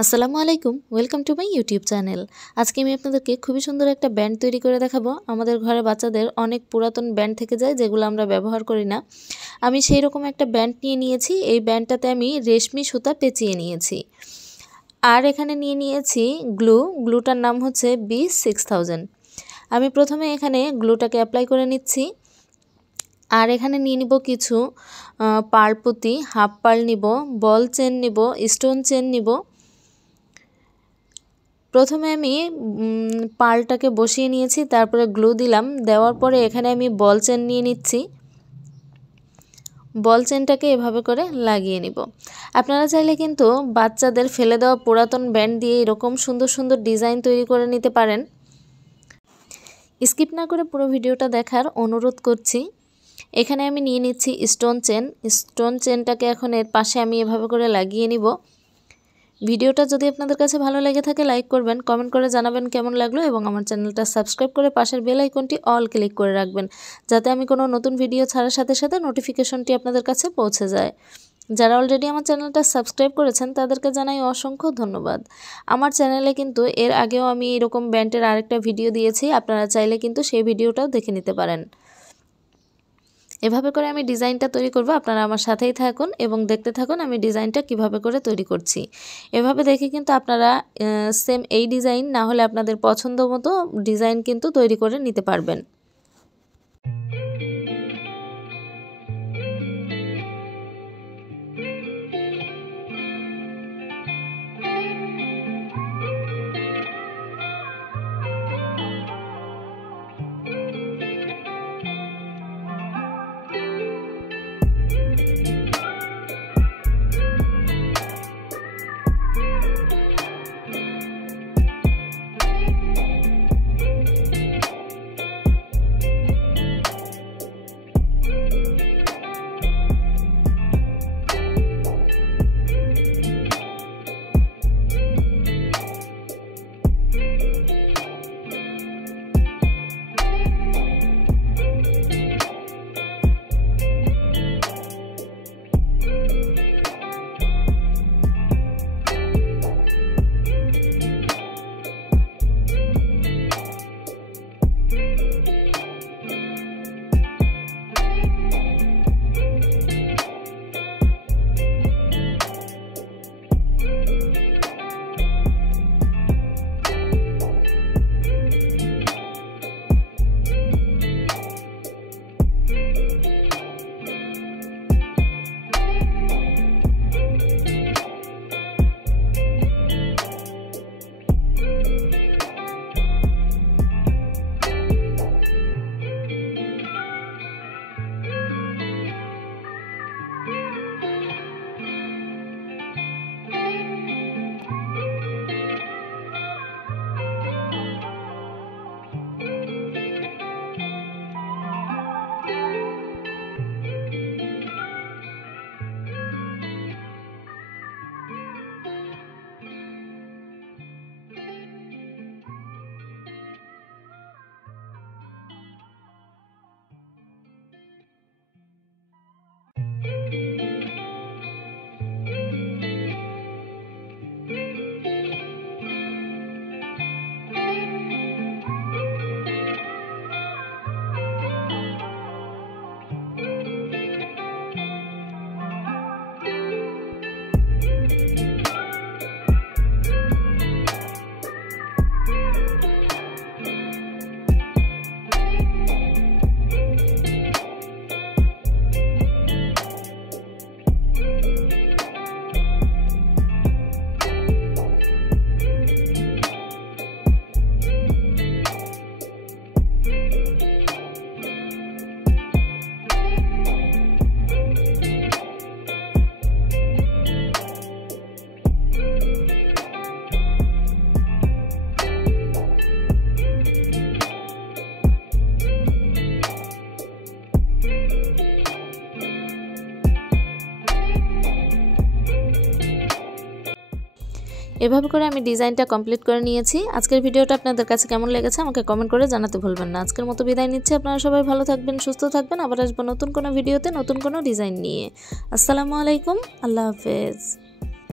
আসসালামু আলাইকুম, welcome to my YouTube channel. আজকে আমি আপনাদেরকে খুবই সুন্দর একটা ব্যান্ড তৈরি করে দেখাবো। আমাদের ঘরে বাচ্চাদের অনেক পুরাতন ব্যান্ড থেকে যায়, যেগুলো আমরা ব্যবহার করি না। আমি সেই রকম একটা ব্যান্ড নিয়ে নিয়েছি। এই ব্যান্ডটাতে আমি রেশমি সুতা পেঁচিয়ে নিয়েছি। আর এখানে নিয়ে নিয়েছি গ্লুটার নাম হচ্ছে B6000। আমি প্রথমে এখানে গ্লুটাকে অ্যাপ্লাই করে নিচ্ছি। আর এখানে নিয়ে নিব কিছু পার্ল পুঁতি, হাফ পার্ল নিব, বল চেন নিব, স্টোন চেন নিব। প্রথমে আমি পার্লটাকে বসিয়ে নিয়েছি, তারপরে গ্লু দিলাম। দেওয়ার পরে এখানে আমি বল চেন নিয়ে নিচ্ছি। বল চেনটাকে এভাবে করে লাগিয়ে নিব। আপনারা চাইলে কিন্তু বাচ্চাদের ফেলে দেওয়া পুরাতন ব্যান্ড দিয়ে এরকম সুন্দর সুন্দর ডিজাইন তৈরি করে নিতে পারেন। স্কিপ না করে পুরো ভিডিওটা দেখার অনুরোধ করছি। এখানে আমি নিয়ে নিচ্ছি স্টোন চেনটাকে এখন এর পাশে আমি এভাবে করে লাগিয়ে নিব। ভিডিওটা যদি আপনাদের কাছে ভালো লেগে থাকে লাইক করবেন, কমেন্ট করে জানাবেন কেমন লাগলো, এবং আমার চ্যানেলটা সাবস্ক্রাইব করে পাশের বেল আইকনটি অল ক্লিক করে রাখবেন, যাতে আমি কোনো নতুন ভিডিও ছাড়ার সাথে সাথে নোটিফিকেশনটি আপনাদের কাছে পৌঁছে যায়। যারা অলরেডি আমার চ্যানেলটা সাবস্ক্রাইব করেছেন তাদেরকে জানাই অসংখ্য ধন্যবাদ। আমার চ্যানেলে কিন্তু এর আগেও আমি এরকম ব্যান্ডের আরেকটা ভিডিও দিয়েছি, আপনারা চাইলে কিন্তু সেই ভিডিওটাও দেখে নিতে পারেন। এভাবে করে আমি ডিজাইনটা তৈরি করব, আপনারা আমার সাথেই থাকুন এবং দেখতে থাকুন আমি ডিজাইনটা কিভাবে করে তৈরি করছি। এভাবে দেখে কিন্তু আপনারা সেম এই ডিজাইন না হলে আপনাদের পছন্দ মতো ডিজাইন কিন্তু তৈরি করে নিতে পারবেন। এভাবে করে আমি ডিজাইনটা কমপ্লিট করে নিয়েছি। আজকের ভিডিওটা আপনাদের কাছে কেমন লেগেছে আমাকে কমেন্ট করে জানাতে ভুলবেন না। আজকের মতো বিদায় নিচ্ছি। আপনারা সবাই ভালো থাকবেন, সুস্থ থাকবেন। আবার আসবো নতুন কোনো ভিডিওতে নতুন কোনো ডিজাইন নিয়ে। আসসালামু আলাইকুম, আল্লাহ হাফেজ।